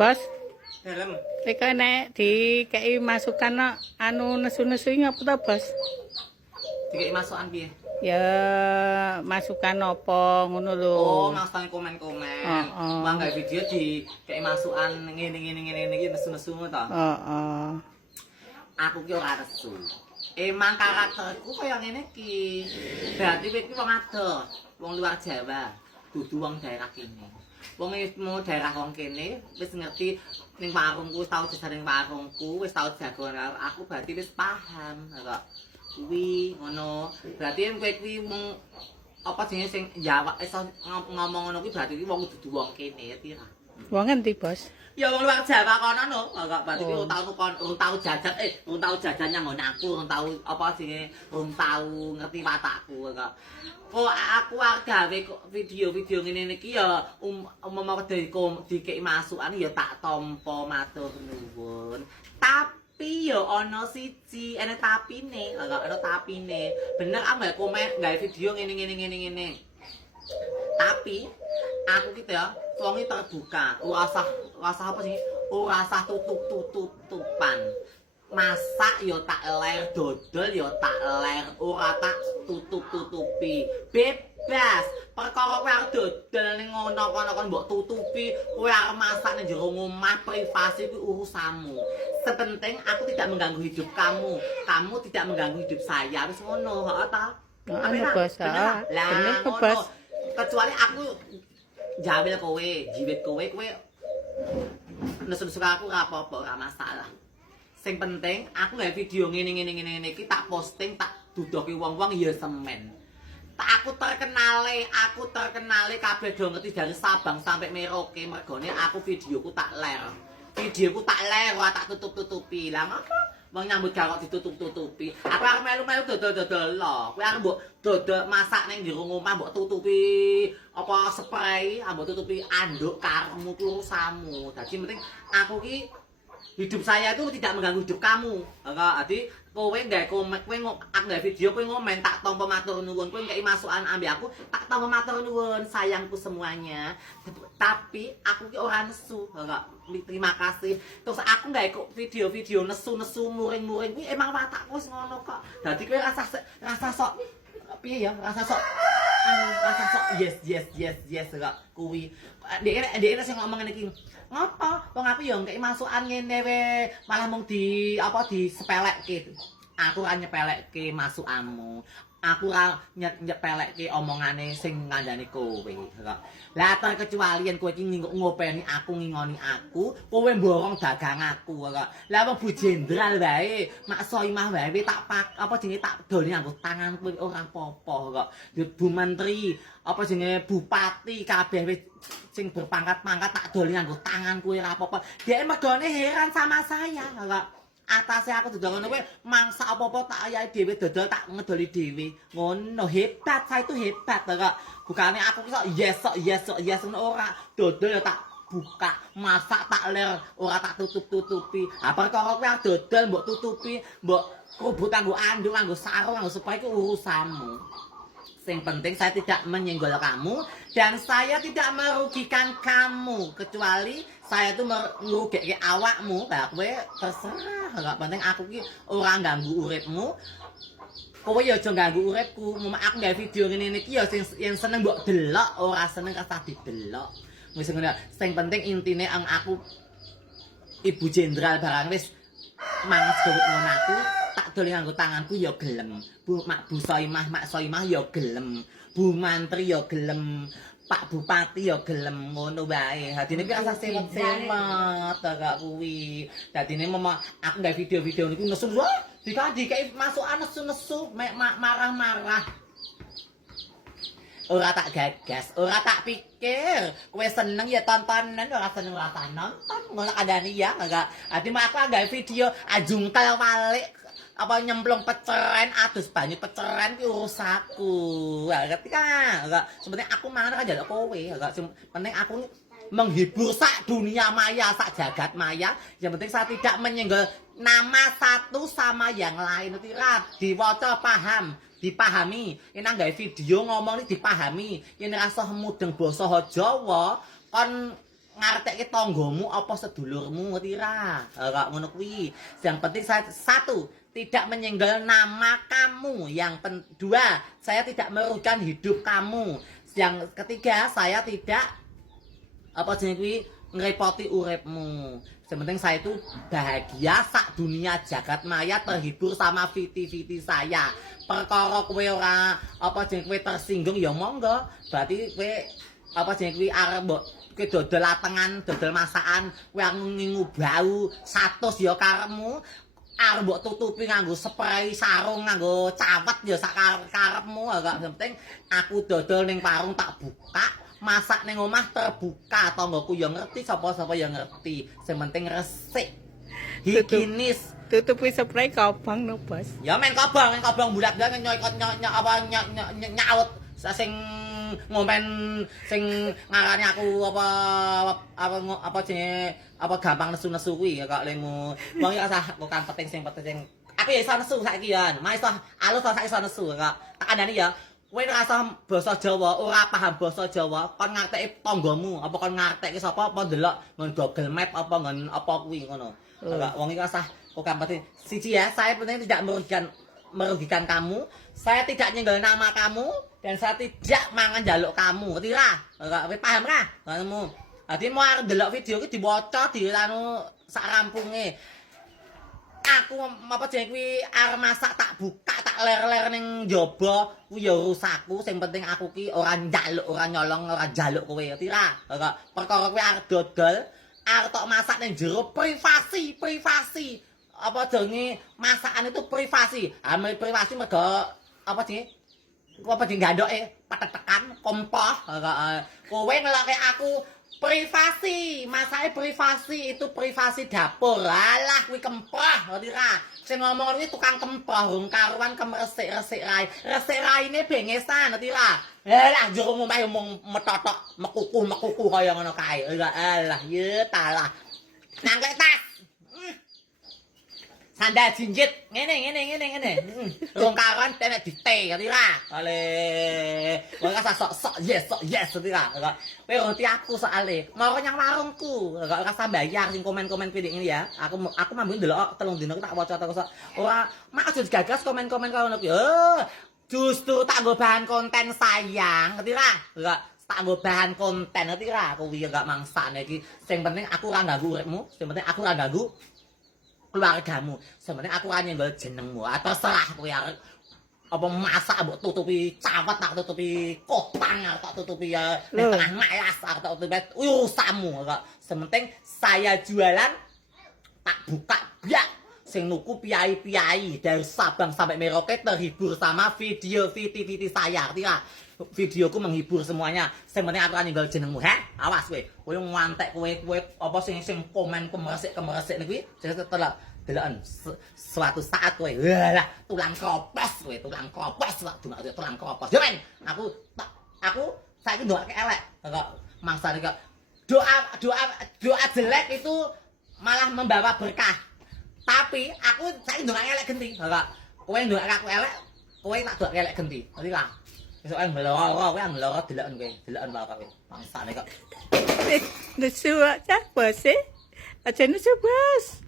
Bos, Helm. iki nek dikei masukan no, anu nesu-nesu iki apa to, Bos? Dikek masukan piye? Ya masukan apa ngono lho. Oh, maksudnya komen-komen. Heeh. Wah, gawe video di kayak masukan ngene ngene ngene ngene iki nesu-nesu ngono to. Heeh. Aku ki ora nesu. Emang karakterku kaya ngene ki. Berarti kowe ki wong adoh, wong luar Jawa, dudu wong daerah kene. Wong mau daerah wong kene wis ngerti ning warungku tau ning warungku, wis tau jagoan aku berarti wis paham kok. Kuwi ngono. Berarti kowe kuwi mung apa jenenge sing Jawa iso ngom- ngomong ngono kuwi berarti wong dudu wong kene ya tira. Wong endi, Bos? Ya wong luar Jawa kono no, agak berarti Oh. tau kon tau jajan eh urung tau jajan nang nggon aku, tau apa urung tau ngerti watakku kok. Kok aku arep gawe video-video ngene iki ya um umpama dari kom dikeki masukan ya tak tampa matur nuwun. Tapi ya ana siji, ana tapine, agak ana tapine. Bener aku gawe komen gawe video ngene ngene ngene ngene. Tapi aku gitu ya, wonge terbuka. Ora usah apa sih? Ora usah tutup-tutupan. Masak yo tak ler, dodol yo tak ler, ora tak tutup-tutupi. Bebas. Perkara kowe arep dodol ning ngono kono kon mbok tutupi, kowe arep masak ning jero omah privasi kuwi urusanmu. Sepenting aku tidak mengganggu hidup kamu, kamu tidak mengganggu hidup saya. Wis ngono, heeh ta? Anu, enak? Bos, Bener, ah. Lah, kok. Bos. Kecuali aku jawil kowe, jiwit kowe, kowe nesu-nesu aku ora apa-apa, ora masalah. Sing penting aku gawe video ngene ngene ngene ngene iki tak posting, tak dudoki wong-wong ya semen. Tak aku terkenale, aku terkenale kabeh do ngerti dari Sabang sampai Merauke mergone aku videoku tak ler. Videoku tak ler, tak tutup-tutupi. Lah ngopo? Wong nyambut gawe kok ditutup-tutupi. Aku arep melu-melu dodol-dodol. Kowe arep mbok dodol masak ning jero omah mbok tutupi apa spray, ah, mbok tutupi anduk karmu ku urusanmu. Dadi penting aku ki hidup saya itu tidak mengganggu hidup kamu. Enggak, jadi kowe nggae komen, kowe ngok aku nggae video kowe ngomen tak tampa matur nuwun, kowe nggae masukan ambil aku, tak tampa matur nuwun, sayangku semuanya. Tapi aku ki ora nesu, enggak. Terima kasih. Terus aku nggae kok video-video nesu-nesu muring-muring kuwi emang watakku wis ngono kok. Dadi kowe rasa rasa sok piye ya, rasa sok rasa sok yes yes yes yes enggak kuwi. Dek dek sing ngomong ngene iki. Ngopo? Wong aku ya ngkei masukan ngene we, malah mung di apa di sepelekke. Aku ora nyepelekke masukanmu. Aku ora nye- nyepelekke omongane sing ngandani kowe. Lah terkecualian kowe iki ngopeni aku ngingoni aku, kowe mborong dagang aku. Kok. Lah wong Bu Jenderal wae, Mak Soimah wae tak pak apa jenenge tak doli nganggo tanganku ora apa-apa kok. Bu Menteri, apa jenenge Bupati kabeh sing berpangkat-pangkat tak doli nganggo tanganku ora apa-apa. Dia mergone heran sama saya kok. Atase aku dodol ngono kowe mangsa apa-apa tak ayahe dhewe dodol tak ngedoli dhewe. Ngono hebat, saya itu hebat kok. Bukane aku ki sok yes sok yes sok yes ngono ora. Dodol tak buka, masak tak ler, ora tak tutup-tutupi. Ah perkara kowe dodol mbok tutupi, mbok kubut kanggo anduk, kanggo sarung, kanggo supaya itu urusanmu. Yang penting saya tidak menyenggol kamu dan saya tidak merugikan kamu kecuali saya tuh merugikan awakmu. Lah kowe terserah nggak penting aku ki orang ganggu uripmu. Kowe ya aja ganggu uripku. Mau aku gawe video ngene iki ya sing yang seneng mbok delok ora seneng rasa didelok. Wis ngono sing penting intine ang aku ibu jenderal barang wis mangas ngono aku tak doli nganggo tanganku ya gelem. Bu Mak Bu Soimah, Mak Soimah ya gelem. Bu Mantri ya gelem. Pak Bupati ya gelem ngono wae. Dadine ki rasa semet-semet gak kuwi. Dadine mama aku gawe video-video niku nesu wah masuk nesu-nesu mek ma- marah-marah. Ora tak gagas, ora tak pikir. Kowe seneng ya tontonan, ora seneng rasa nonton. Ngono kadane ya, enggak. Adi mah aku gawe video ajungkel walik apa nyemplung peceren adus banyu peceren ki urusaku. Lah ngerti kan? Enggak. Sebenarnya aku mangan kan jaluk kowe, enggak. Sing penting aku menghibur sak dunia maya, sak jagat maya. Yang penting saya tidak menyenggol nama satu sama yang lain. Ra? Diwaca paham. dipahami nang gawe video ngomong iki dipahami yen rasa mudeng basa Jawa kon ngartekke tanggamu apa sedulurmu ngerti ra kok ngono kuwi yang penting saya satu tidak menyenggol nama kamu yang pen, dua saya tidak merugikan hidup kamu yang ketiga saya tidak apa jenenge ngerepoti uripmu. Yang penting saya itu bahagia sak dunia jagat maya terhibur sama viti-viti saya. Perkara kowe ora apa jenenge kowe tersinggung ya monggo. Berarti kowe apa jenenge kuwi arep mbok kowe dodol latengan, dodol masakan, bau, satus ya karepmu. Arep mbok tutupi nganggo spray sarung nganggo cawet ya sak karepmu agak penting aku dodol ning warung tak buka masak ning omah terbuka tanggoku ya ngerti sapa-sapa ya ngerti. Sing penting resik higienis. Tutupi spray kabang no, Bos. ya men kobong men kobong bulat dan nyoikot nyok nyok apa nyok nyok nyok- nyaut sing ngomen sing ngarani aku apa apa apa jenenge apa gampang nesu-nesu kuwi ya kok lemu. Wong ya sah kok kan penting sing penting sing. Aku ya iso nesu saiki ya mas iso alus sak iso nesu kok tak kandhani ya kowe rasa basa Jawa ora paham basa Jawa kon ngarteki tanggamu apa kon ngarteki sapa apa ndelok ngon Google Map apa ngon apa kuwi ngono. Agak wong iki sah kok kan penting siji ya saya penting tidak merugikan merugikan kamu. Saya tidak nyenggol nama kamu dan saya tidak mangan jaluk kamu ngerti ra? Kowe paham ra? Kamu Dadi mau arep ndelok video iki diwaca di sak rampunge. Aku apa jenenge kuwi? Arep masak tak buka tak ler-ler ning njaba kuwi ya rusakku sing penting aku ki ora njaluk ora nyolong ora njaluk kowe ngerti ra? Kok perkara kowe arep dodol arep tok masak ning jero privasi privasi. Apa jenenge? Masakan itu privasi. Ame privasi mergo apa jenenge apa jenenge gandoke patetekan kompoh kowe ngeloke aku privasi. Masake privasi itu privasi dapur. Alah kuwi kemprah ngerti ra? Sing ngomong kuwi tukang kemprah rung karuan kemresik-resik rai. Resik raine bengesan ngerti ra? Alah jero ngomah mung metotok mekukuh mekukuh kaya ngono kae. Alah ye talah nangklek tas. Sandal jinjit. Ngene ngene ngene ngene. Rung karuan tenek dite ngerti ra? Ale wong rasa sok sok yes sok yes ngerti ra? Kowe ngerti aku soalé mau nyang warungku. Gak rasa bayar sing komen-komen pidik ini ya. Aku aku mambu ndelok telung dino tak waca terus ora mak aja digagas komen-komen ngono oh justru tak nggo bahan konten sayang ngerti ra? Gak tak nggo bahan konten ngerti ra? Kuwi gak mangsane iki? Sing penting aku ora ganggu uripmu. Sing penting aku ora ganggu keluargamu. Sebenarnya aku hanya nggak jenengmu. Atau serah kowe arep apa masak mbok tutupi cawet tak tutupi kopang tak tutupi ya ning tengah mayas tak tutupi urusanmu kok. Sementing saya jualan tak buka biak sing nuku piai-piai dari Sabang sampai Merauke terhibur sama video viti-viti saya ngerti gak? videoku menghibur semuanya. Sing penting aku kan ninggal jenengmu awas kowe kowe ngantek kowe kowe apa sing sing komen kemeresik kemeresik kuwi setelah deloken Su- suatu saat kowe walah tulang kropos kowe tulang kropos lah tulang tulang kropos. Yo men aku aku saiki ndoake elek. Kok mangsa kok. Doa doa doa jelek itu malah membawa berkah tapi aku saiki ndoake elek genti kok kowe ndoake aku elek kowe tak ndoake elek genti ngerti lah Besok kan meloro, kowe kan meloro deloken kowe, deloken wae kowe. Bangsane kok. Nesu aja, Bos. eh. Aja nesu, Bos.